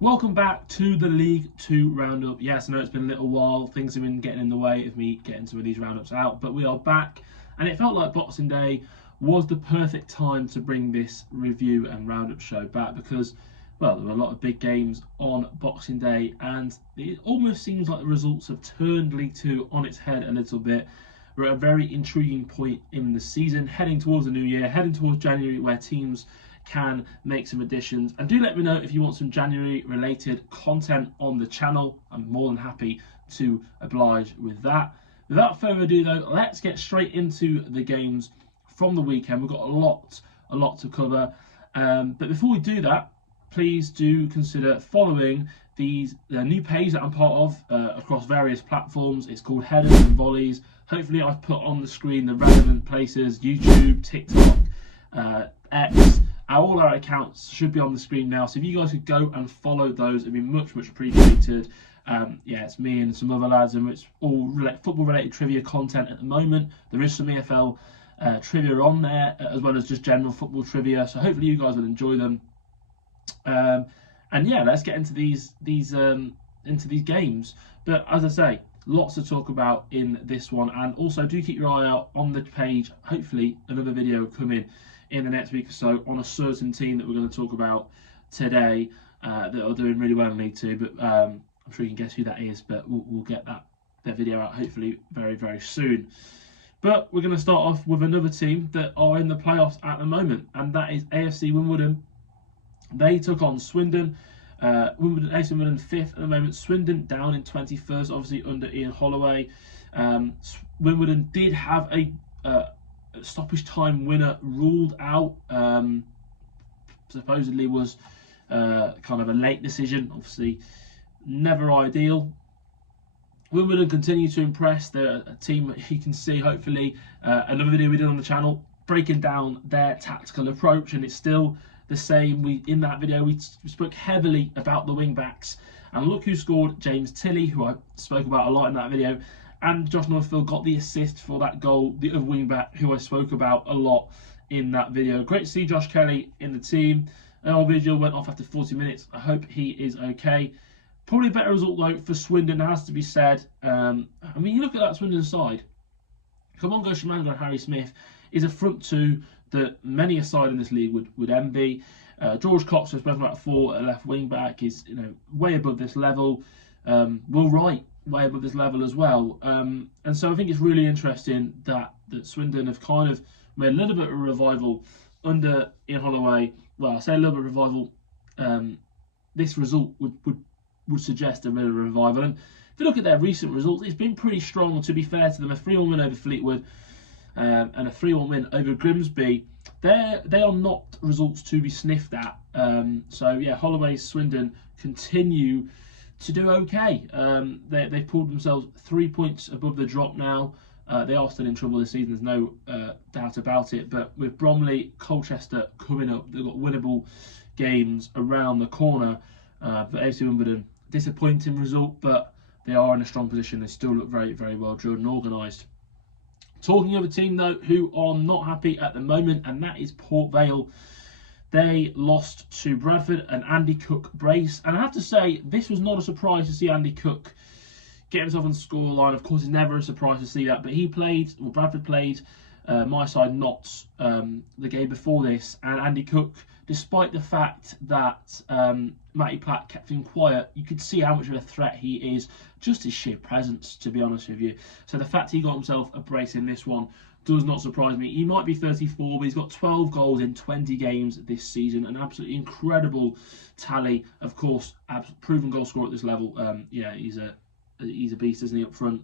Welcome back to the League 2 roundup. Yes, I know it's been a little while. Things have been getting in the way of me getting some of these roundups out, but we are back, and it felt like Boxing Day was the perfect time to bring this review and roundup show back because, well, there were a lot of big games on Boxing Day, and it almost seems like the results have turned League 2 on its head a little bit. We're at a very intriguing point in the season, heading towards the new year, heading towards January, where teams can make some additions. And do let me know if you want some January related content on the channel. I'm more than happy to oblige with that. Without further ado though, let's get straight into the games from the weekend. We've got a lot to cover, but before we do that, please do consider following the new page that I'm part of across various platforms. It's called Headers and Volleys. Hopefully I've put on the screen the relevant places: YouTube, TikTok, X. All our accounts should be on the screen now, so if you guys could go and follow those, it'd be much appreciated. Yeah, it's me and some other lads, and it's all football related trivia content at the moment. There is some EFL trivia on there, as well as just general football trivia, so hopefully you guys will enjoy them. And yeah, let's get into these games. But as I say, lots to talk about in this one, and also do keep your eye out on the page. Hopefully another video coming in the next week or so on a certain team that we're going to talk about today that are doing really well in League 2, but I'm sure you can guess who that is, but we'll get that video out hopefully very soon. But we're going to start off with another team that are in the playoffs at the moment, and that is AFC Wimbledon. They took on Swindon. AFC Wimbledon 5th at the moment, Swindon down in 21st, obviously under Ian Holloway. Wimbledon did have a stoppage time winner ruled out. Supposedly was kind of a late decision, obviously never ideal. Wimbledon continue to impress. They're a team that you can see, hopefully, another video we did on the channel breaking down their tactical approach, and it's still the same. In that video we spoke heavily about the wing backs, and look who scored: James Tilley, who I spoke about a lot in that video, and Josh Northfield got the assist for that goal, the other wing back who I spoke about a lot in that video. Great to see Josh Kelly in the team. Our Vigil went off after 40 minutes. I hope he is okay. Probably a better result though for Swindon, has to be said. I mean, you look at that Swindon side. Kamongo Shamanga and Harry Smith is a front two that many a side in this league would envy. George Cox, who's spoken about before, a left wing back, is way above this level. Will Wright, way above this level as well. And so I think it's really interesting that Swindon have kind of made a little bit of a revival under Ian Holloway. Well, I say a little bit of revival. This result would suggest a bit of a revival. And if you look at their recent results, it's been pretty strong, to be fair to them. A 3-1 win over Fleetwood and a 3-1 win over Grimsby. They are not results to be sniffed at. So yeah, Holloway's Swindon continue to do okay. They've pulled themselves 3 points above the drop now. They are still in trouble this season, there's no doubt about it. But with Bromley, Colchester coming up, they've got winnable games around the corner. For AFC Wimbledon, disappointing result, but they are in a strong position. They still look very well drilled and organised. Talking of a team though who are not happy at the moment, and that is Port Vale. They lost to Bradford, and Andy Cook brace. And I have to say, this was not a surprise to see Andy Cook get himself on the scoreline. Of course, it's never a surprise to see that. But Bradford played my side Notts the game before this. And Andy Cook, despite the fact that Matty Platt kept him quiet, you could see how much of a threat he is. Just his sheer presence, to be honest with you. So the fact he got himself a brace in this one does not surprise me. He might be 34, but he's got 12 goals in 20 games this season. An absolutely incredible tally. Of course, proven goal scorer at this level. Yeah, he's a beast, isn't he, up front?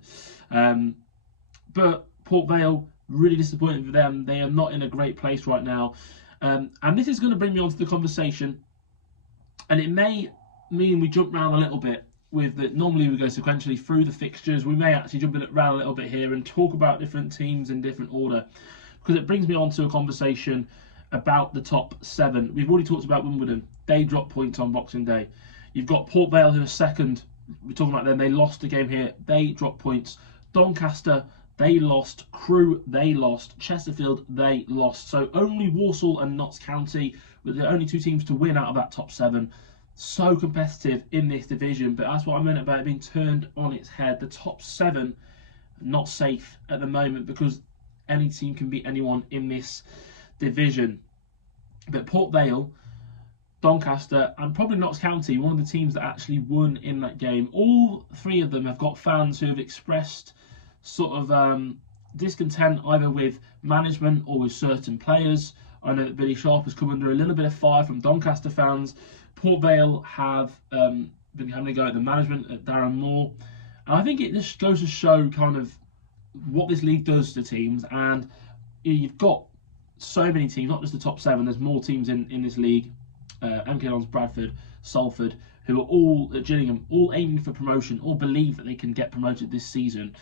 But Port Vale, really disappointing for them. They are not in a great place right now. And this is going to bring me on to the conversation. And it may mean we jump around a little bit. Normally we go sequentially through the fixtures. We may actually jump around a little bit here and talk about different teams in different order, because it brings me on to a conversation about the top 7. We've already talked about Wimbledon. They dropped points on Boxing Day. You've got Port Vale, who are second. We're talking about them. They lost the game here. They dropped points. Doncaster, they lost. Crewe, they lost. Chesterfield, they lost. So only Walsall and Notts County were the only two teams to win out of that top 7. so competitive in this division, but that's what I meant about it being turned on its head. The top 7 not safe at the moment because any team can beat anyone in this division. But Port Vale, Doncaster and probably Notts County, one of the teams that actually won in that game, all 3 of them have got fans who have expressed sort of discontent either with management or with certain players. I know that Billy Sharp has come under a little bit of fire from Doncaster fans. Port Vale have been having a go at the management, at Darren Moore. And I think it just goes to show kind of what this league does to teams. And you've got so many teams, not just the top 7, there's more teams in this league. MK Dons, Bradford, Salford, who are all at Gillingham, all aiming for promotion, all believe that they can get promoted this season.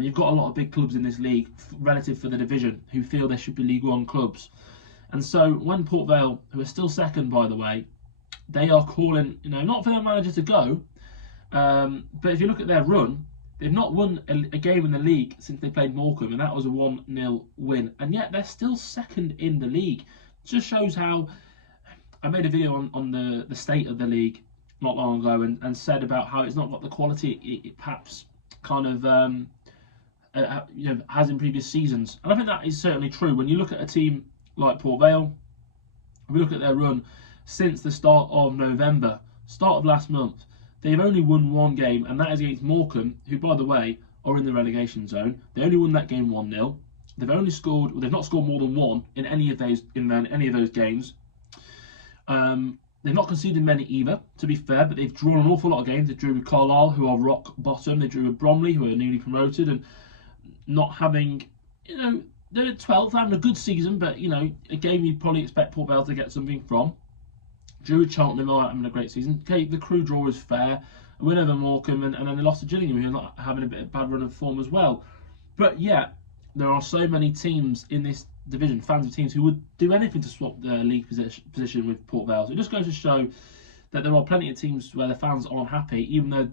You've got a lot of big clubs in this league relative for the division who feel they should be League One clubs. And so when Port Vale, who are still second by the way, they are calling, not for their manager to go, but if you look at their run, they've not won a game in the league since they played Morecambe, and that was a 1-0 win. And yet they're still second in the league. It just shows how... I made a video on the state of the league not long ago and said about how it's not got the quality it perhaps kind of has in previous seasons. And I think that is certainly true. When you look at a team like Port Vale, we look at their run since the start of November, start of last month, they've only won 1 game, and that is against Morecambe, who, by the way, are in the relegation zone. They only won that game 1-0. They've only scored, they've not scored more than 1 in any of those games. They've not conceded many either, to be fair, but they've drawn an awful lot of games. They drew with Carlisle, who are rock bottom. They drew with Bromley, who are newly promoted, and not having, they're at 12th, having a good season, but, a game you'd probably expect Port Vale to get something from. Drew with Cheltenham, are having a great season. Okay, the Crewe draw was fair. A win over Morecambe, and then they lost to Gillingham, who are not having a bit of bad run of form as well. But yeah, there are so many teams in this division, fans of teams who would do anything to swap the league position with Port Vale. So it just goes to show that there are plenty of teams where the fans aren't happy, even though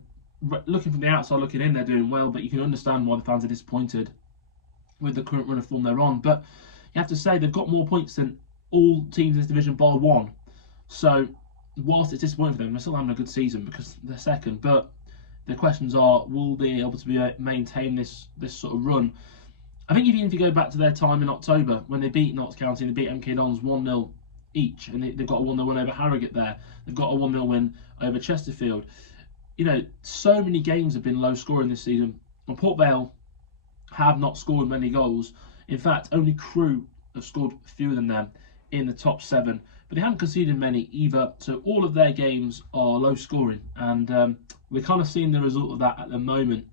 looking from the outside, looking in, they're doing well, but you can understand why the fans are disappointed with the current run of form they're on. But you have to say they've got more points than all teams in this division bar 1. So whilst it's disappointing for them, they're still having a good season because they're second. But the questions are, will they be able to maintain this sort of run? I think even if you go back to their time in October when they beat Notts County and they beat MK Dons 1-0 each, and they've got a 1-0 win over Harrogate there, they've got a 1-0 win over Chesterfield. So many games have been low scoring this season, and Port Vale have not scored many goals. In fact, only Crewe have scored fewer than them in the top 7, but they haven't conceded many either. So all of their games are low scoring, and we're kind of seeing the result of that at the moment.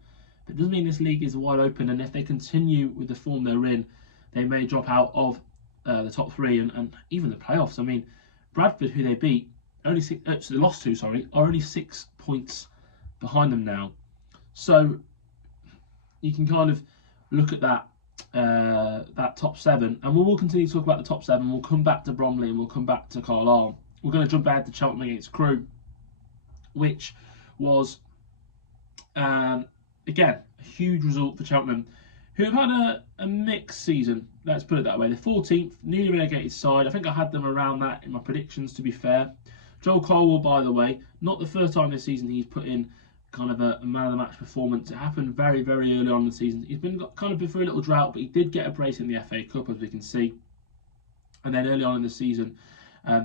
It doesn't mean this league is wide open, and if they continue with the form they're in, they may drop out of the top 3 and even the playoffs. I mean, Bradford, who they beat, they lost to, are only 6 points behind them now. So you can kind of look at that top 7, and we will continue to talk about the top 7. We'll come back to Bromley and we'll come back to Carlisle. We're going to jump ahead to Cheltenham against Crewe, which was again, a huge result for Cheltenham, who have had a mixed season, let's put it that way. The 14th, newly relegated side. I think I had them around that in my predictions, to be fair. Joel Colwell, by the way, not the first time this season he's put in kind of a man of the match performance. It happened very, very early on in the season. He's been kind of been through a little drought, but he did get a brace in the FA Cup, as we can see. And then early on in the season,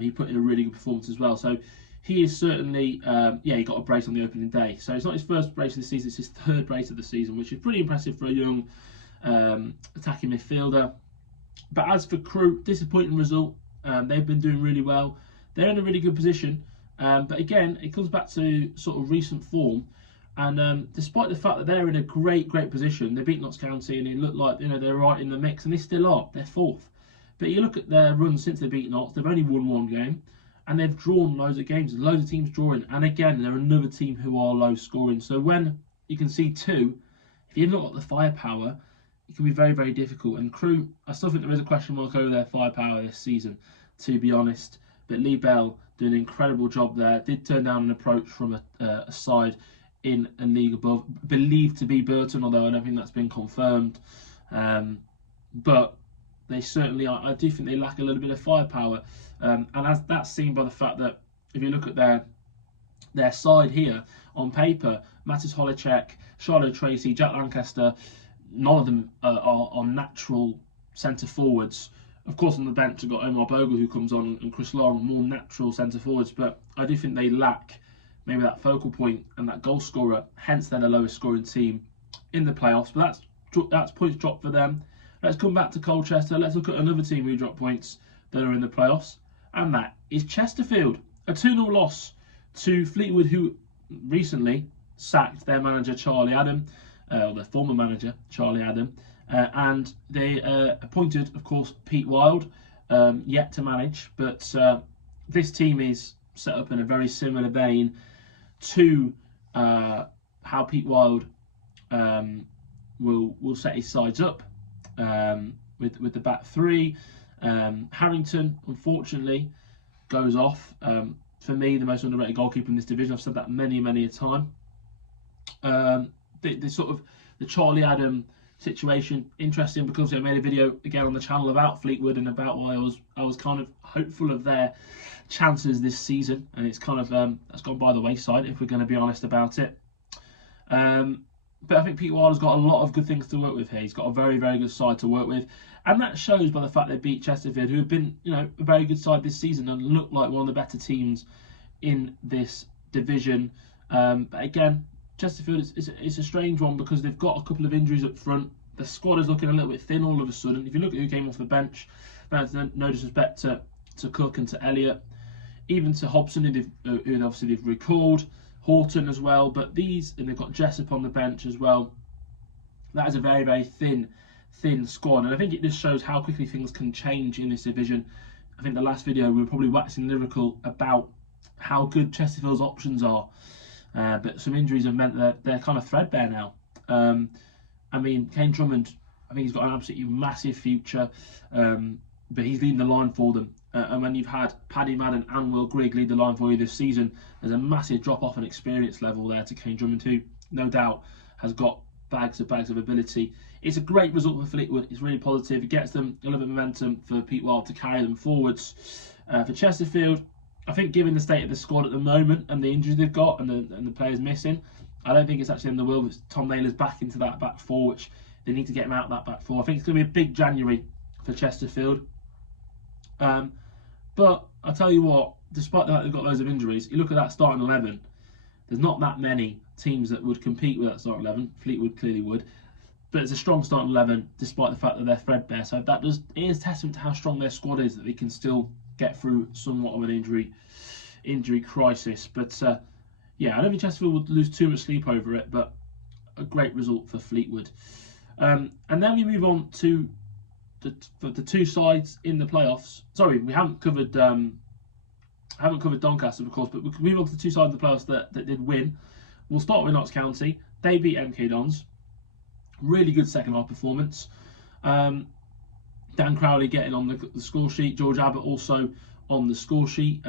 he put in a really good performance as well. So he is certainly, he got a brace on the opening day. So it's not his first brace of the season, it's his 3rd brace of the season, which is pretty impressive for a young attacking midfielder. But as for Crewe, disappointing result. They've been doing really well. They're in a really good position. But again, it comes back to sort of recent form. And despite the fact that they're in a great position, they beat Notts County and it looked like they're right in the mix, and they still are. They're 4th. But you look at their run since they beat Notts, they've only won 1 game. And they've drawn loads of games, loads of teams drawing. And again, they're another team who are low scoring. So when you can see 2, if you've not got the firepower, it can be very, very difficult. And Crewe, I still think there is a question mark over their firepower this season, to be honest. But Lee Bell doing an incredible job there. Did turn down an approach from a side in a league above, believed to be Burton, although I don't think that's been confirmed. But they certainly are. I do think they lack a little bit of firepower. And as that's seen by the fact that if you look at their their side here on paper, Matis Holicek, Charlotte Tracy, Jack Lancaster, none of them are natural centre forwards. Of course, on the bench, we've got Omar Bogle who comes on, and Chris Long, more natural centre forwards, but I do think they lack maybe that focal point and that goal scorer, hence they're the lowest scoring team in the playoffs. But that's points dropped for them. Let's come back to Colchester. Let's look at another team who dropped points that are in the playoffs, and that is Chesterfield. A 2-0 loss to Fleetwood, who recently sacked their manager Charlie Adam, or their former manager Charlie Adam, and they appointed, of course, Pete Wild, yet to manage. But this team is set up in a very similar vein to how Pete Wild will set his sides up with the back three. Harrington, unfortunately, goes off. For me, the most underrated goalkeeper in this division. I've said that many a time. The sort of the Charlie Adam situation, interesting, because I made a video again on the channel about Fleetwood and about why I was kind of hopeful of their chances this season, and it's kind of that's gone by the wayside if we're going to be honest about it. But I think Pete Wild has got a lot of good things to work with here. He's got a very good side to work with, and that shows by the fact they beat Chesterfield, who have been, you know, a very good side this season and look like one of the better teams in this division. But again, Chesterfield is a strange one because they've got a couple of injuries up front. The squad is looking a little bit thin all of a sudden. If you look at who came off the bench, that's no disrespect to Cook and to Elliott, even to Hobson, who obviously they've recalled, Horton as well. But and they've got Jessup on the bench as well. That is a very thin squad, and I think it just shows how quickly things can change in this division. I think the last video we were probably waxing lyrical about how good Chesterfield's options are. But some injuries have meant that they're kind of threadbare now. I mean, Kane Drummond, I think he's got an absolutely massive future, but he's leading the line for them. And when you've had Paddy Madden and Will Grigg lead the line for you this season, there's a massive drop-off in experience level there to Kane Drummond, who no doubt has got bags of ability. It's a great result for Fleetwood. It's really positive. It gets them a little bit of momentum for Pete Wild to carry them forwards. For Chesterfield, I think given the state of the squad at the moment and the injuries they've got and the players missing, I don't think it's actually in the world that Tom Naylor's back into that back four, which they need to get him out of that back four. I think it's going to be a big January for Chesterfield. But I'll tell you what, despite the fact they've got loads of injuries, you look at that starting 11, there's not that many teams that would compete with that starting 11. Fleetwood clearly would. But it's a strong starting 11, despite the fact that they're threadbare. So that is testament to how strong their squad is, that they can still get through somewhat of an injury crisis. But yeah, I don't think Chesterfield would lose too much sleep over it, but a great result for Fleetwood. And then we move on to the two sides in the playoffs. Sorry, we haven't covered Doncaster, of course, but we can move on to the two sides of the playoffs that did win. We'll start with Notts County. They beat MK Dons. Really good second half performance. Dan Crowley getting on the score sheet. George Abbott also on the score sheet.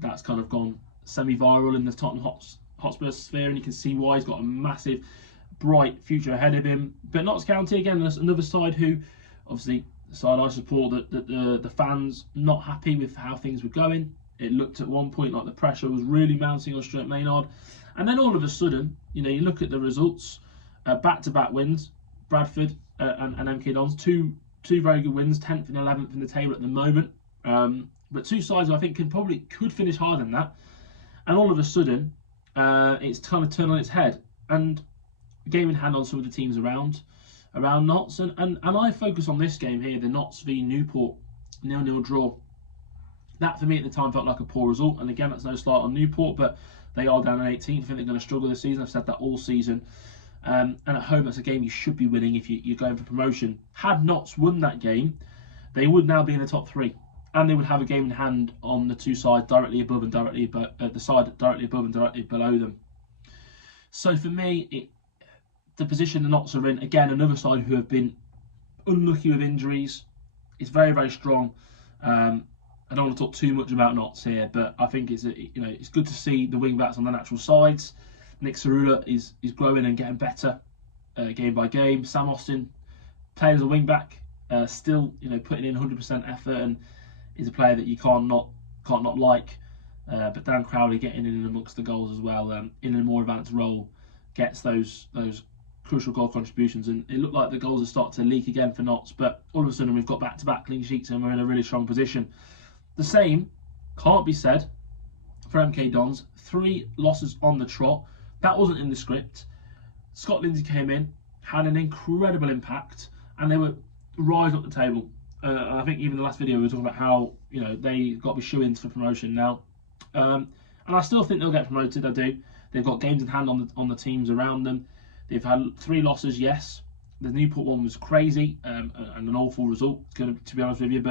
That's kind of gone semi-viral in the Tottenham Hotspur sphere, and you can see why. He's got a massive, bright future ahead of him. But Notts County, again, there's another side who, obviously, the side I support, that the fans not happy with how things were going. It looked at one point like the pressure was really mounting on Stuart Maynard. And then all of a sudden, you know, you look at the results, back-to-back wins, Bradford and MK Dons, two very good wins, 10th and 11th in the table at the moment. But two sides who I think could finish higher than that. And all of a sudden, it's kind of turned on its head. And game in hand on some of the teams around Notts. And I focus on this game here, the Notts v Newport 0-0 draw. That for me at the time felt like a poor result. And again, that's no slight on Newport, but they are down in 18th. I think they're going to struggle this season. I've said that all season. And at home, that's a game you should be winning if you're going for promotion. Had Notts won that game, they would now be in the top three. And they would have a game in hand on the two sides directly above and directly the side directly above and directly below them. So for me, the position the Notts are in, again, another side who have been unlucky with injuries. It's very strong. I don't want to talk too much about Notts here, but I think it's good to see the wing backs on the natural sides. Nick Cerula is growing and getting better game by game. Sam Austin, playing as a wing back, still putting in 100% effort, and is a player that you can't not like. But Dan Crowley getting in amongst the goals as well, in a more advanced role, gets those crucial goal contributions, and it looked like the goals are starting to leak again for Notts, but all of a sudden we've got back-to-back clean sheets and we're in a really strong position. The same can't be said for MK Dons. 3 losses on the trot. That wasn't in the script. Scott Lindsay came in, had an incredible impact, and they were rising up the table. I think even the last video we were talking about how they got to be shoo-ins for promotion now, and I still think they'll get promoted. I do. They've got games in hand on the teams around them. They've had 3 losses, yes. The Newport one was crazy and an awful result, to be honest with you.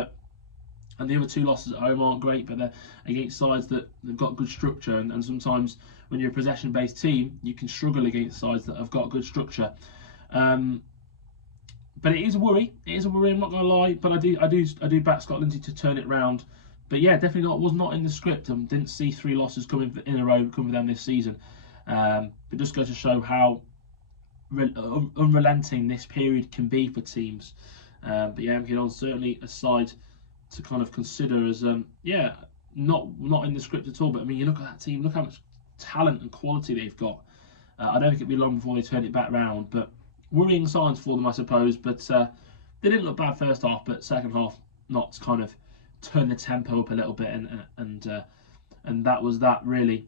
And the other 2 losses at home aren't great, but they're against sides that have got good structure. And sometimes when you're a possession-based team, you can struggle against sides that have got good structure. But it is a worry. It is a worry. I'm not going to lie. But I do back Scott Lindsay to turn it round. But yeah, definitely was not in the script, and didn't see 3 losses coming in a row coming for them this season. But just goes to show how unrelenting this period can be for teams. But yeah, MK Dons certainly a side to kind of consider as not in the script at all. But I mean, you look at that team, look how much talent and quality they've got. I don't think it'll be long before they turn it back round, but worrying signs for them, I suppose. But they didn't look bad first half, but second half, Notts kind of turned the tempo up a little bit, and that was that really.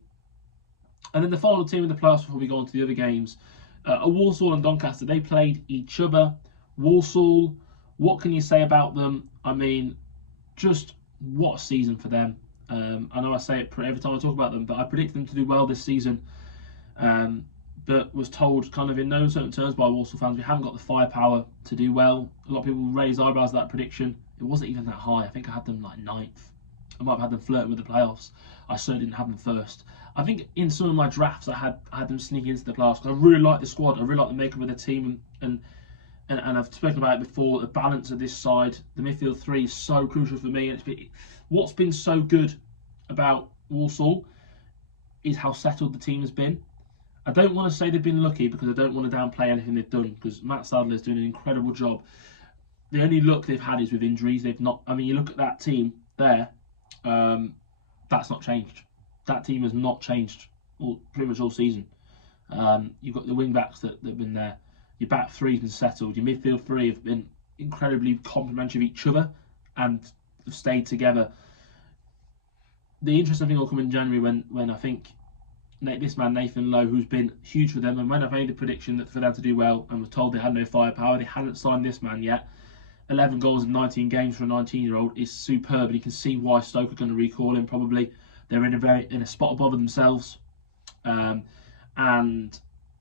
And then the final team in the playoffs before we go on to the other games, Walsall and Doncaster. They played each other. Walsall, what can you say about them? I mean, just what a season for them. I know I say it every time I talk about them, but I predicted them to do well this season. But was told kind of in no certain terms by Walsall fans, we haven't got the firepower to do well. A lot of people raised eyebrows at that prediction. It wasn't even that high. I think I had them like 9th. I might have had them flirting with the playoffs. I certainly didn't have them first. I think in some of my drafts I had them sneaking into the playoffs because I really like the squad. I really like the makeup of the team, and I've spoken about it before. The balance of this side, the midfield 3 is so crucial for me. And what's been so good about Walsall is how settled the team has been. I don't want to say they've been lucky because I don't want to downplay anything they've done, because Matt Sadler's doing an incredible job. The only luck they've had is with injuries. They've not. I mean, you look at that team there. That's not changed. That team has not changed pretty much all season. You've got the wing backs that have been there. Your back 3's been settled. Your midfield 3 have been incredibly complementary of each other and have stayed together. The interesting thing will come in January when I think this man Nathan Lowe, who's been huge for them, and when I made the prediction that for them to do well and was told they had no firepower, they hadn't signed this man yet. 11 goals in 19 games for a 19-year-old is superb, and you can see why Stoke are going to recall him probably. They're in a spot above themselves, and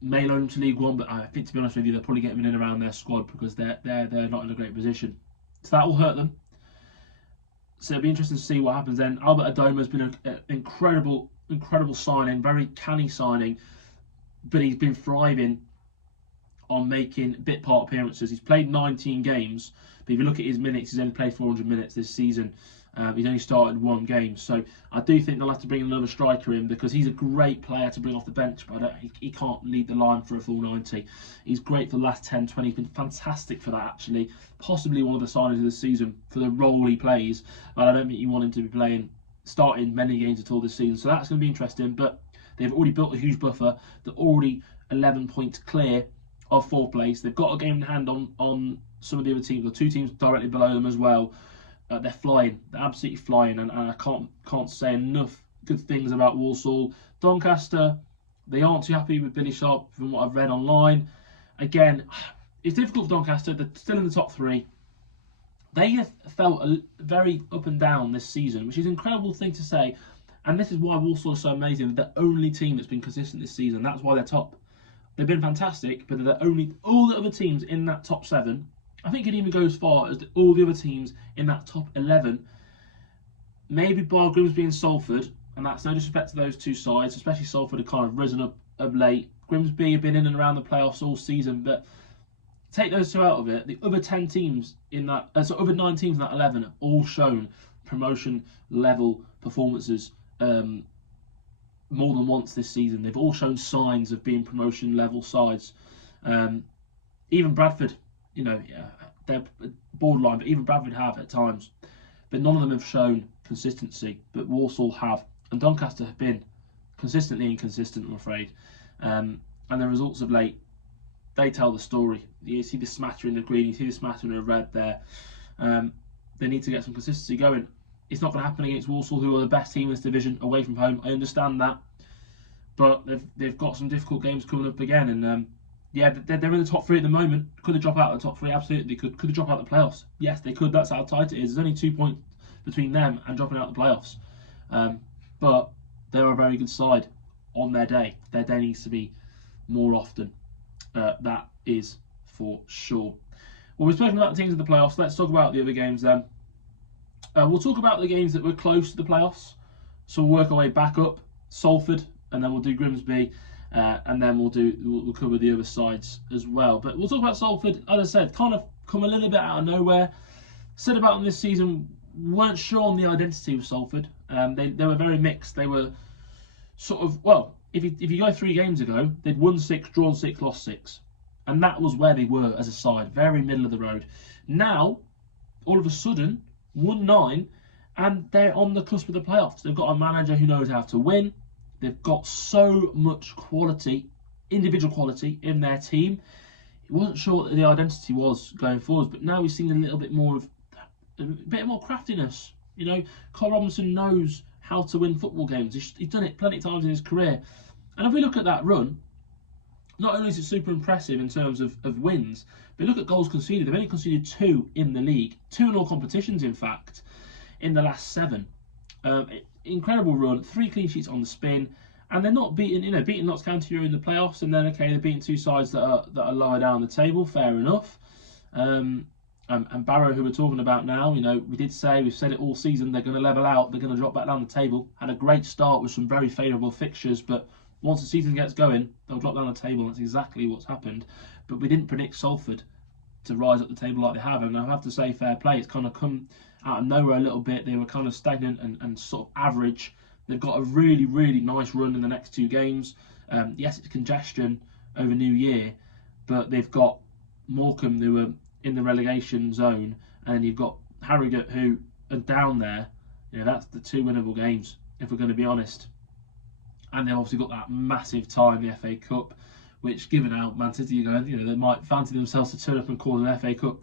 may loan him to League One, but I think, to be honest with you, they'll probably get him in and around their squad because they're not in a great position. So that will hurt them. So it'll be interesting to see what happens then. Albert Adoma has been an incredible signing, very canny signing, but he's been thriving on making bit part appearances. He's played 19 games, but if you look at his minutes, he's only played 400 minutes this season. He's only started 1 game, so I do think they'll have to bring another striker in because he's a great player to bring off the bench, but he can't lead the line for a full 90. He's great for the last 10, 20. He's been fantastic for that, actually. Possibly one of the signings of the season for the role he plays, but I don't think you want him to be starting many games at all this season, so that's going to be interesting. But they've already built a huge buffer. They're already 11 points clear of 4th place. They've got a game in hand on some of the other teams, or 2 teams directly below them as well. They're flying. They're absolutely flying, and I can't say enough good things about Walsall. Doncaster, they aren't too happy with Billy Sharp from what I've read online. Again, it's difficult for Doncaster. They're still in the top 3. They have felt very up and down this season, which is an incredible thing to say. And this is why Walsall are so amazing. They're the only team that's been consistent this season. That's why they're top. They've been fantastic, but they're all the other teams in that top 7. I think it even goes as far as all the other teams in that top 11, maybe bar Grimsby and Salford, and that's no disrespect to those 2 sides, especially Salford have kind of risen up of late. Grimsby have been in and around the playoffs all season, but take those 2 out of it, the other 10 teams in that, other 9 teams in that 11 have all shown promotion level performances more than once this season. They've all shown signs of being promotion level sides. Even Bradford, they're borderline, but even Bradford have at times. But none of them have shown consistency. But Walsall have. And Doncaster have been consistently inconsistent, I'm afraid. And the results of late, they tell the story. You see the smattering of green, you see the smattering of red there. They need to get some consistency going. It's not going to happen against Walsall, who are the best team in this division away from home. I understand that. But they've got some difficult games coming up again. And yeah, they're in the top 3 at the moment. Could they drop out of the top 3? Absolutely, they could. Could they drop out of the playoffs? Yes, they could. That's how tight it is. There's only 2 points between them and dropping out of the playoffs. But they're a very good side on their day. Their day needs to be more often. That is for sure. Well, we've spoken about the teams in the playoffs. Let's talk about the other games then. We'll talk about the games that were close to the playoffs. So we'll work our way back up. Salford, and then we'll do Grimsby, and then we'll cover the other sides as well. But we'll talk about Salford. As I said, kind of come a little bit out of nowhere. Said about them this season, weren't sure on the identity of Salford. They were very mixed. They were sort of, well, if you go 3 games ago, they'd won 6, drawn 6, lost 6. And that was where they were as a side, very middle of the road. Now, all of a sudden, won 9, and they're on the cusp of the playoffs. They've got a manager who knows how to win. They've got so much quality, individual quality in their team. He wasn't sure what the identity was going forward, but now we've seen a little bit more of a bit more craftiness. You know, Cole Robinson knows how to win football games. He's done it plenty of times in his career. And if we look at that run, not only is it super impressive in terms of wins, but look at goals conceded. They've only conceded 2 in the league, 2 in all competitions, in fact, in the last 7. Incredible run, 3 clean sheets on the spin, and they're not beating. Beating Notts County in the playoffs, and then they're beating 2 sides that are lower down the table. Fair enough. And Barrow, who we're talking about now, we've said it all season. They're going to level out. They're going to drop back down the table. Had a great start with some very favourable fixtures, but once the season gets going, they'll drop down the table. That's exactly what's happened. But we didn't predict Salford to rise up the table like they have, and I have to say, fair play. It's kind of come out of nowhere a little bit. They were kind of stagnant and sort of average. They've got a really, really nice run in the next 2 games. Yes, it's congestion over New Year, but they've got Morecambe, who are in the relegation zone, and you've got Harrogate, who are down there. That's the 2 winnable games, if we're going to be honest. And they've obviously got that massive tie in the FA Cup, which, given how Man City are going, they might fancy themselves to turn up and cause an FA Cup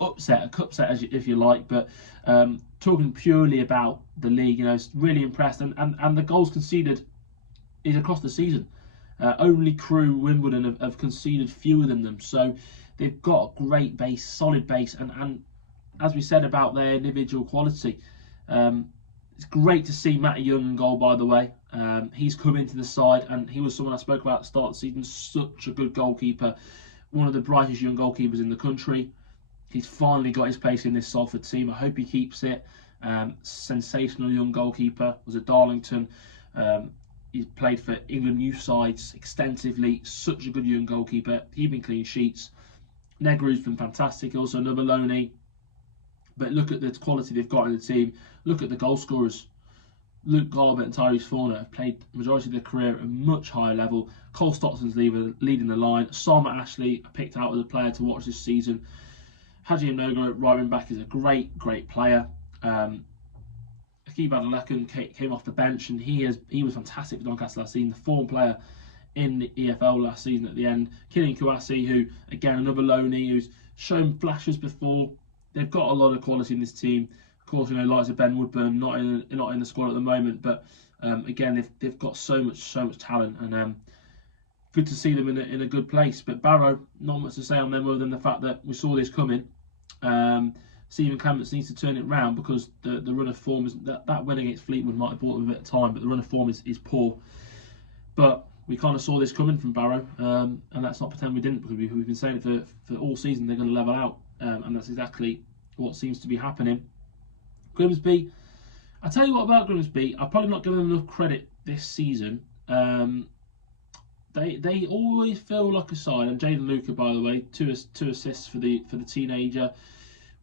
upset, a cup set, if you like. But talking purely about the league, it's really impressed. And the goals conceded is across the season. Only Crewe, Wimbledon have conceded fewer than them. So they've got a great base, solid base. And as we said about their individual quality, it's great to see Matty Young in goal, by the way. He's come into the side, and he was someone I spoke about at the start of the season. Such a good goalkeeper. One of the brightest young goalkeepers in the country. He's finally got his place in this Salford team. I hope he keeps it. Sensational young goalkeeper. Was at Darlington. He's played for England youth sides extensively. Such a good young goalkeeper. Keeping clean sheets. Negru's been fantastic. Also another loanee. But look at the quality they've got in the team. Look at the goal scorers. Luke Garbett and Tyrese Forner have played the majority of their career at a much higher level. Cole Stockson's leading the line. Salma Ashley picked out as a player to watch this season. Haji Mnoga at right wing back is a great player. Akib Adelakan came off the bench, and he was fantastic for Doncaster last season. The form player in the EFL last season at the end. Killian Kouassi, who again another loanee who's shown flashes before. They've got a lot of quality in this team. Of course, likes of Ben Woodburn not in the squad at the moment, but again they've got so much talent, and good to see them in a good place. But Barrow, not much to say on them other than the fact that we saw this coming. Stephen Clements needs to turn it round, because the run of form is that win against Fleetwood might have bought him a bit of time, but the run of form is poor. But we kind of saw this coming from Barrow, and let's not pretend we didn't, because we've been saying it for all season. They're going to level out, and that's exactly what seems to be happening. Grimsby, I tell you what about Grimsby, I've probably not given them enough credit this season. They always feel like a side, and Jaden Luca, by the way, two assists for the teenager,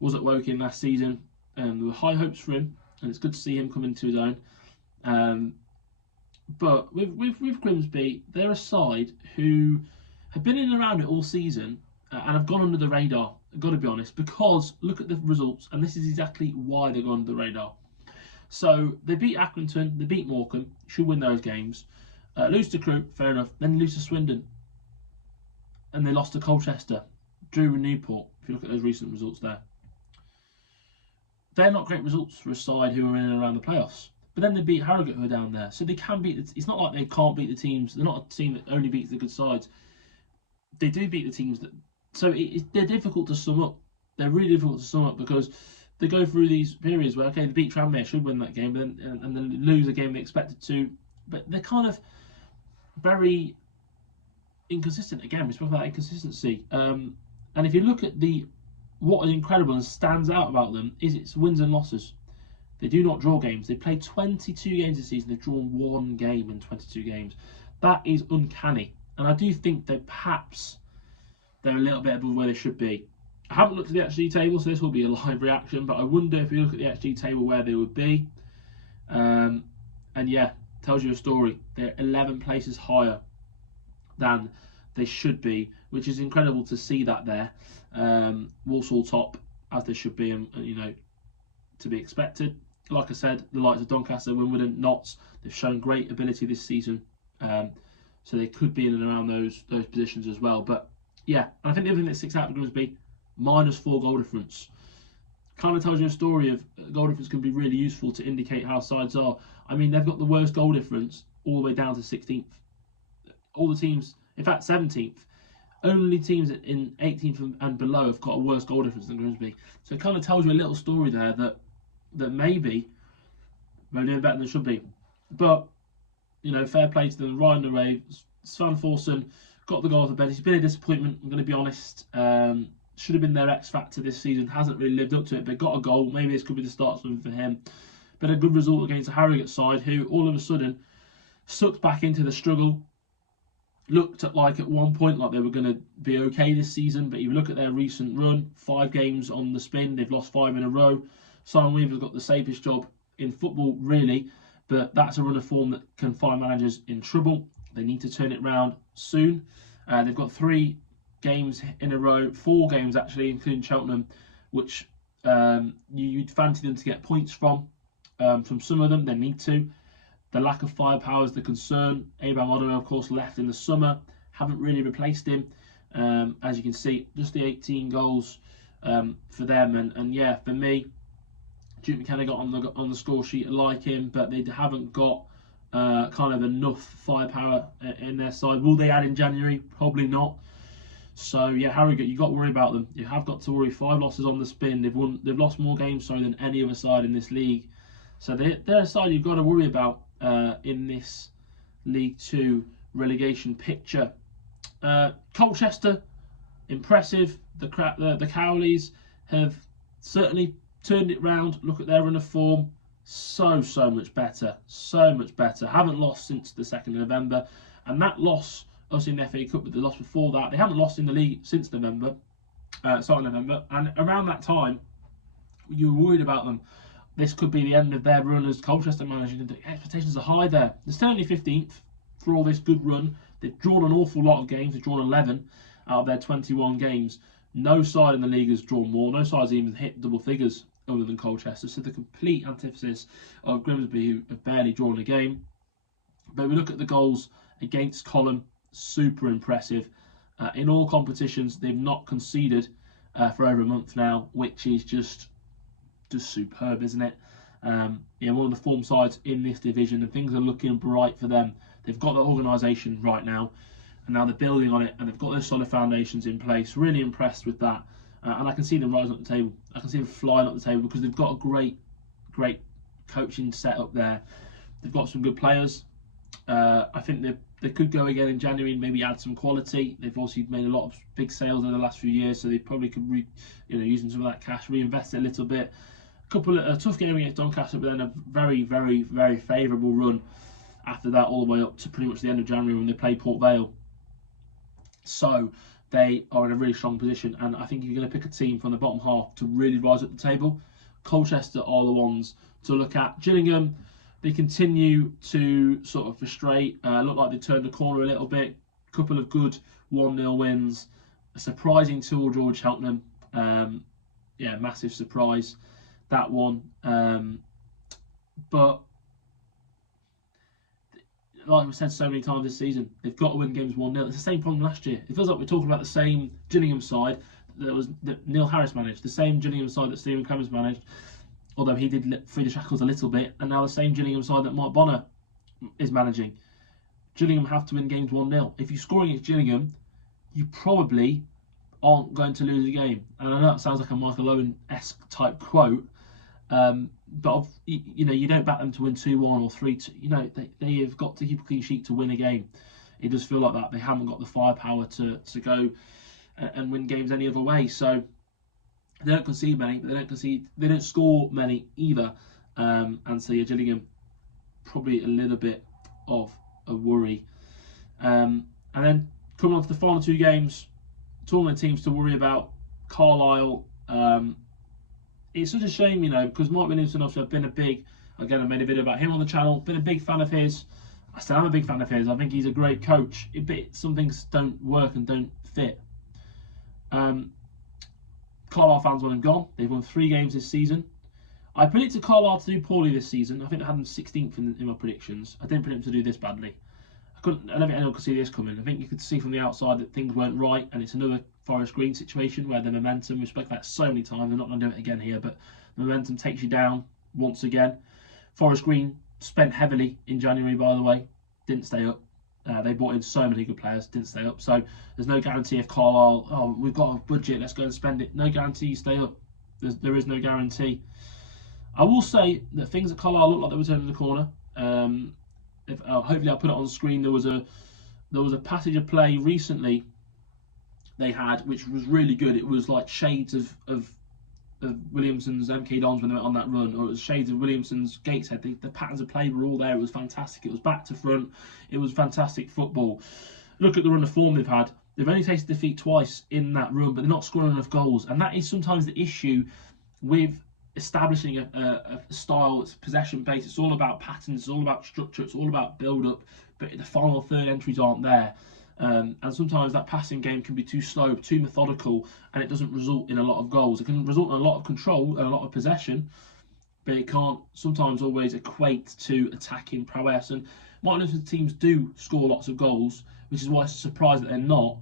was at Woking last season, and there were high hopes for him, and it's good to see him come into his own. But with Grimsby, they're a side who have been in and around it all season, and have gone under the radar. I've got to be honest, because look at the results, and this is exactly why they've gone under the radar. So they beat Accrington, they beat Morecambe, should win those games. Lose to Crewe, fair enough. Then lose to Swindon, and they lost to Colchester, drew with Newport. If you look at those recent results there, they're not great results for a side who are in and around the playoffs. But then they beat Harrogate, who are down there, so they can beat. It's not like they can't beat the teams. They're not a team that only beats the good sides. They do beat the teams that. So they're difficult to sum up. They're really difficult to sum up because they go through these periods where, okay, they beat Tranmere, should win that game, and then lose a game they expected to. But they're kind of very inconsistent. Again, we spoke about inconsistency. And if you look at what is incredible and stands out about them is its wins and losses. They do not draw games. They played 22 games this season. They've drawn one game in 22 games. That is uncanny. And I do think that perhaps they're a little bit above where they should be. I haven't looked at the XG table, so this will be a live reaction, but I wonder if you look at the XG table where they would be. And yeah, tells you a story. They're 11 places higher than they should be, which is incredible to see that there. Walsall top, as they should be, and to be expected. Like I said, the likes of Doncaster, Wimbledon, Notts, they've shown great ability this season. So they could be in and around those positions as well. But yeah, and I think the other thing that sticks out for Grimsby, -4 goal difference. Kind of tells you a story of goal difference can be really useful to indicate how sides are. I mean, they've got the worst goal difference all the way down to 16th. All the teams, in fact, 17th. Only teams in 18th and below have got a worse goal difference than Grimsby. So it kind of tells you a little story there that maybe they're doing better than they should be. But, fair play to them, riding the wave. Svan Forsen got the goal off the bench. He's been a disappointment, I'm going to be honest. Should have been their X factor this season. Hasn't really lived up to it, but got a goal. Maybe this could be the start of something for him. But a good result against a Harrogate side who all of a sudden sucked back into the struggle. Looked at one point like they were going to be okay this season, but if you look at their recent run, 5 games on the spin, they've lost 5 in a row. Simon Weaver's got the safest job in football, really, but that's a run of form that can find managers in trouble. They need to turn it round soon. They've got 3 games in a row, 4 games actually, including Cheltenham, which you'd fancy them to get points from some of them. They need to. The lack of firepower is the concern. Abraham Odoe, of course, left in the summer. Haven't really replaced him. As you can see, just the 18 goals for them. And yeah, for me, Duke McKenna got on the score sheet. I like him, but they haven't got kind of enough firepower in their side. Will they add in January? Probably not. So yeah, Harrogate, you've got to worry about them. You have got to worry. 5 losses on the spin. They've lost more games than any other side in this league. So they're a side you've got to worry about in this League 2 relegation picture. Colchester, impressive. The Cowleys have certainly turned it round. Look at their run of form. So much better. So much better. Haven't lost since the 2nd of November. And that loss, obviously in the FA Cup, but the loss before that, they haven't lost in the league since November. Start of November. And around that time, you were worried about them. This could be the end of their run as Colchester manager. The expectations are high there. They're still only 15th for all this good run. They've drawn an awful lot of games. They've drawn 11 out of their 21 games. No side in the league has drawn more. No side's even hit double figures other than Colchester. So the complete antithesis of Grimsby, who have barely drawn a game. But we look at the goals against Column. Super impressive. In all competitions, they've not conceded for over a month now, which is just superb, isn't it? One of the form sides in this division, and things are looking bright for them. They've got the organisation right now, and now they're building on it, and they've got those solid foundations in place. Really impressed with that, and I can see them rising up the table. I can see them flying up the table because they've got a great coaching set up there. They've got some good players. I think they could go again in January and maybe add some quality. They've also made a lot of big sales in the last few years, so they probably could using some of that cash, reinvest it a little bit. A tough game against Doncaster, but then a very, very, very favourable run after that, all the way up to pretty much the end of January when they play Port Vale. So they are in a really strong position, and I think you're going to pick a team from the bottom half to really rise up the table. Colchester are the ones to look at. Gillingham, they continue to sort of frustrate. Look like they turned the corner a little bit. Couple of good 1-0 wins. A surprising 2-2 draw with Cheltenham. Massive surprise. That one. But like we've said so many times this season, they've got to win games 1-0. It's the same problem last year. It feels like we're talking about the same Gillingham side that Neil Harris managed, the same Gillingham side that Stephen Clemens managed, although he did free the shackles a little bit, and now the same Gillingham side that Mike Bonner is managing. Gillingham have to win games 1-0. If you score against Gillingham, you probably aren't going to lose a game. And I know that sounds like a Michael Owen-esque type quote, but you don't back them to win 2-1 or 3-2. They have got to keep a clean sheet to win a game. It does feel like that. They haven't got the firepower to go and win games any other way. So they don't concede many, but they don't score many either. And so Gillingham probably a little bit of a worry. And then coming on to the final two games, tournament teams to worry about. Carlisle. It's such a shame, because Mark Williamson, obviously, I've been a big, again, I made a video about him on the channel, been a big fan of his. I still am a big fan of his. I think he's a great coach. But some things don't work and don't fit. Carlisle fans want him gone. They've won 3 games this season. I predicted Carlisle to do poorly this season. I think I had them 16th in my predictions. I didn't predict them to do this badly. I don't think anyone could see this coming. I think you could see from the outside that things weren't right, and it's another Forest Green situation where the momentum, we've spoken about so many times, I'm not going to do it again here, but the momentum takes you down once again. Forest Green spent heavily in January, by the way, didn't stay up. They brought in so many good players, didn't stay up. So there's no guarantee if Carlisle, we've got a budget, let's go and spend it. No guarantee you stay up. There is no guarantee. I will say that things at Carlisle look like they were turning the corner. Hopefully I'll put it on screen. There was a passage of play recently they had, which was really good. It was like shades of Williamson's MK Dons when they went on that run, or it was shades of Williamson's Gateshead. The patterns of play were all there. It was fantastic. It was back to front. It was fantastic football. Look at the run of form they've had. They've only tasted defeat twice in that run, but they're not scoring enough goals. And that is sometimes the issue with establishing a style that's possession-based. It's all about patterns. It's all about structure. It's all about build-up. But the final third entries aren't there. And sometimes that passing game can be too slow, too methodical, and it doesn't result in a lot of goals. It can result in a lot of control and a lot of possession, but it can't sometimes always equate to attacking prowess. And Martin Luther's teams do score lots of goals, which is why it's a surprise that they're not.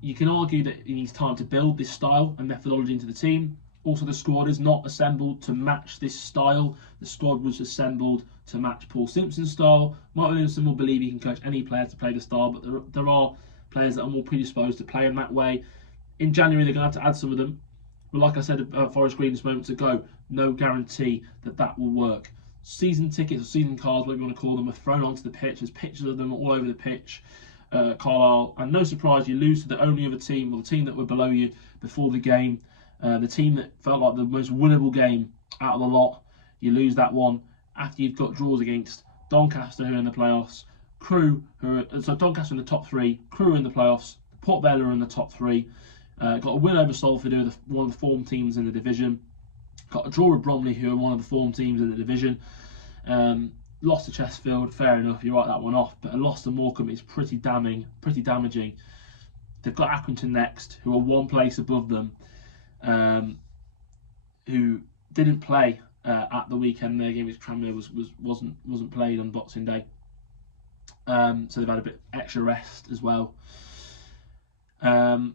You can argue that he needs time to build this style and methodology into the team. Also, the squad is not assembled to match this style. The squad was assembled to match Paul Simpson's style. Mark Williamson will believe he can coach any player to play the style, but there are players that are more predisposed to play in that way. In January, they're going to have to add some of them. But like I said about Forest Green just moments ago, no guarantee that will work. Season tickets or season cards, whatever you want to call them, are thrown onto the pitch. There's pictures of them all over the pitch. Carlisle, and no surprise, you lose to the only other team, or the team that were below you before the game. The team that felt like the most winnable game out of the lot, you lose that one after you've got draws against Doncaster, who are in the playoffs, Crewe, so Doncaster in the top 3, Crewe in the playoffs, Port Vale are in the top 3, got a win over Salford, who are one of the form teams in the division, got a draw with Bromley, who are one of the form teams in the division, lost to Chesterfield, fair enough, you write that one off, but a loss to Morecambe is pretty damaging. They've got Accrington next, who are one place above them, who didn't play at the weekend. Their game against Tranmere wasn't played on Boxing Day, so they've had a bit extra rest as well. They're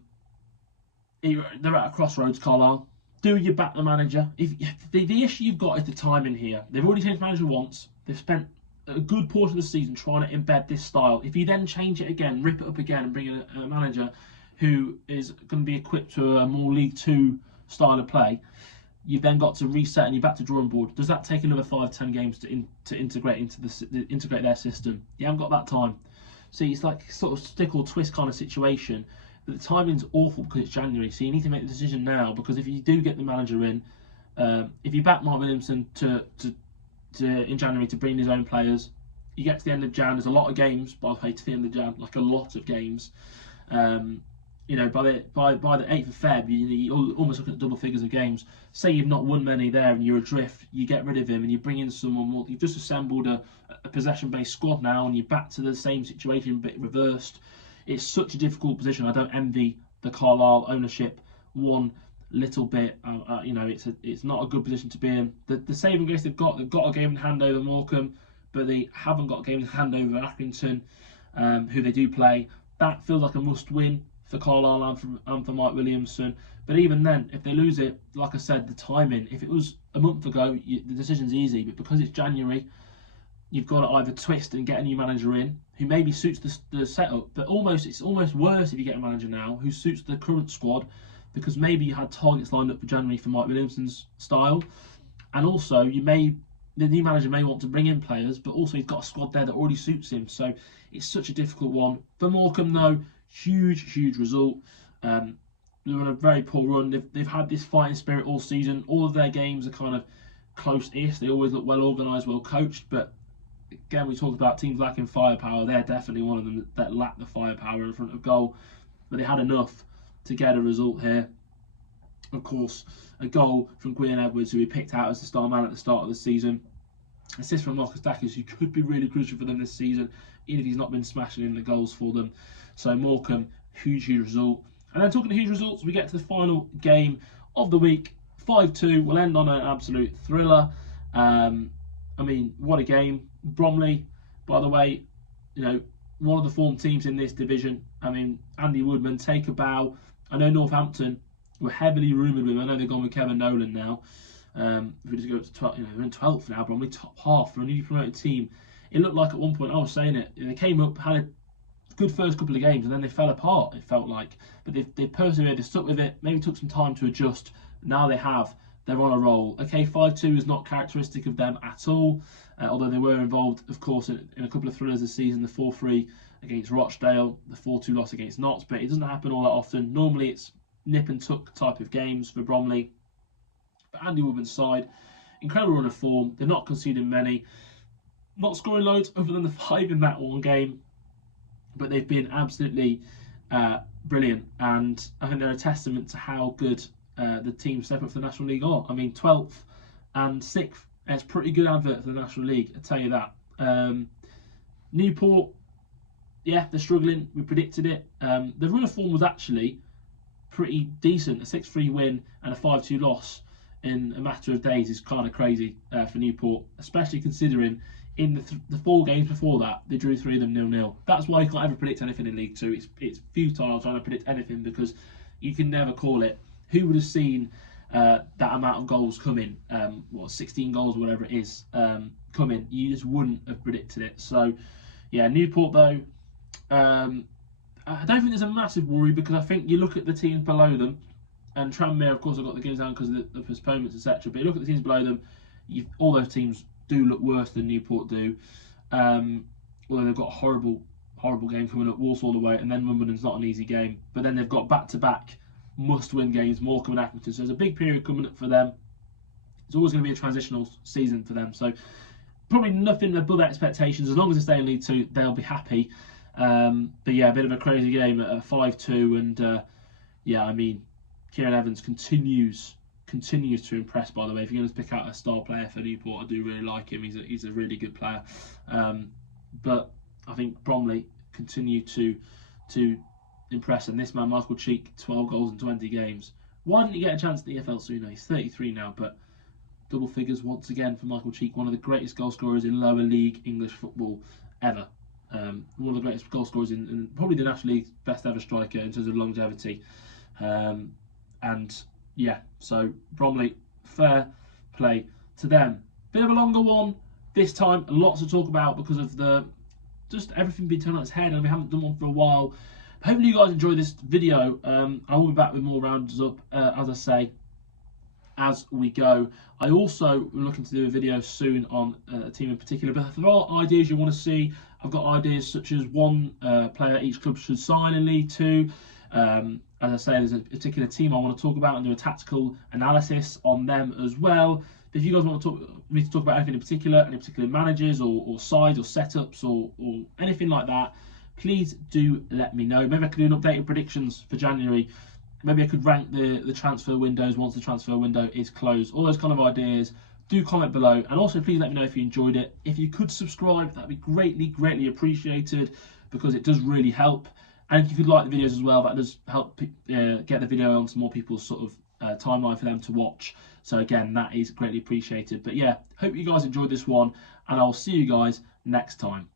at a crossroads, Carlisle. Do you back the manager? If the issue you've got is the timing here. They've already changed manager once. They've spent a good portion of the season trying to embed this style. If you then change it again, rip it up again, and bring in a manager who is going to be equipped to a more League 2 style of play, you've then got to reset and you're back to drawing board. Does that take another 5-10 games to integrate integrate their system? You haven't got that time. So it's like sort of stick or twist kind of situation. But the timing's awful because it's January, so you need to make the decision now. Because if you do get the manager in, if you back Mark Williamson to in January to bring his own players, you get to the end of Jan. There's a lot of games, by the way, to the end of Jan, like a lot of games. By the 8th of Feb, you're almost looking at double figures of games. Say you've not won many there and you're adrift, you get rid of him and you bring in someone. Well, you've just assembled a possession-based squad now, and you're back to the same situation but reversed. It's such a difficult position. I don't envy the Carlisle ownership one little bit. You know, it's not a good position to be in. The saving grace they've got a game in hand over Morecambe, but they haven't got a game in hand over Accrington, who they do play. That feels like a must-win for Carlisle and for Mike Williamson. But even then, if they lose it, like I said, the timing. If it was a month ago, the decision's easy. But because it's January, you've got to either twist and get a new manager in who maybe suits the setup. But it's almost worse if you get a manager now who suits the current squad, because maybe you had targets lined up for January for Mike Williamson's style, and also the new manager may want to bring in players, but also he's got a squad there that already suits him. So it's such a difficult one. For Morecambe, though, huge result. They're on a very poor run. They've had this fighting spirit all season. All of their games are kind of close-ish. They always look well organised, well coached. But again, we talked about teams lacking firepower. They're definitely one of them that lack the firepower in front of goal. But they had enough to get a result here. Of course, a goal from Gwyn Edwards, who we picked out as the star man at the start of the season. Assist from Marcus Dackers, who could be really crucial for them this season, even if he's not been smashing in the goals for them. So Morecambe, huge result. And then talking to huge results, we get to the final game of the week. 5-2, we'll end on an absolute thriller. I mean, what a game. Bromley, by the way, you know, one of the form teams in this division. I mean, Andy Woodman, take a bow. I know Northampton were heavily rumoured with him. I know they've gone with Kevin Nolan now. If we just go up to 12, they're in 12th now, Bromley, top half for a newly promoted team. It looked like at one point, I was saying it, they came up, had a good first couple of games, and then they fell apart, it felt like. But they persevered, they stuck with it, maybe took some time to adjust. Now they have. They're on a roll. Okay, 5-2 is not characteristic of them at all, although they were involved, of course, in a couple of thrillers this season, the 4-3 against Rochdale, the 4-2 loss against Notts, but it doesn't happen all that often. Normally it's nip and tuck type of games for Bromley. But Andy Woodman's side, incredible run of form. They're not conceding many, not scoring loads other than the 5 in that one game, but they've been absolutely brilliant, and I think they're a testament to how good the team step up for the National League are. I mean, 12th and 6th, it's pretty good advert for the National League, I tell you that. Newport, yeah, they're struggling. We predicted it. The run of form was actually pretty decent. A 6-3 win and a 5-2 loss in a matter of days is kind of crazy for Newport, especially considering in the 4 games before that, they drew 3 of them 0-0. That's why you can't ever predict anything in League 2. It's futile trying to predict anything because you can never call it. Who would have seen that amount of goals coming? 16 goals or whatever it is coming. You just wouldn't have predicted it. So, yeah, Newport though, I don't think there's a massive worry, because I think you look at the teams below them, and Tranmere, of course, have got the games down because of the postponements, etc. But you look at the teams below them, all those teams do look worse than Newport do. Although they've got a horrible game coming up, Walsall away, and then Wimbledon's not an easy game. But then they've got back-to-back must-win games, Morecambe and Accrington. So there's a big period coming up for them. It's always going to be a transitional season for them. So probably nothing above expectations. As long as they stay in League 2, they'll be happy. But yeah, a bit of a crazy game at 5-2, and yeah, I mean, Kieran Evans continues to impress. By the way, if you're going to pick out a star player for Newport, I do really like him. He's a really good player. But I think Bromley continue to impress, and this man Michael Cheek, 12 goals in 20 games. Why didn't he get a chance at the EFL sooner? He's 33 now, but double figures once again for Michael Cheek, one of the greatest goal scorers in lower league English football ever. One of the greatest goal scorers in probably the National League's best ever striker in terms of longevity. And yeah, so Bromley, fair play to them. Bit of a longer one this time, lots to talk about because of just everything being turned on its head, and we haven't done one for a while. Hopefully you guys enjoyed this video. I will be back with more rounds up, as I say, as we go. I also am looking to do a video soon on a team in particular, but if there are ideas you want to see, I've got ideas such as one player each club should sign in League 2. As I say, there's a particular team I want to talk about and do a tactical analysis on them as well. If you guys want me to talk about anything in particular, any particular managers or sides or setups or anything like that, please do let me know. Maybe I could do an updated predictions for January. Maybe I could rank the transfer windows once the transfer window is closed. All those kind of ideas. Do comment below, and also please let me know if you enjoyed it. If you could subscribe, that'd be greatly appreciated, because it does really help. And if you could like the videos as well, that does help get the video onto more people's sort of timeline for them to watch. So again, that is greatly appreciated. But yeah, hope you guys enjoyed this one, and I'll see you guys next time.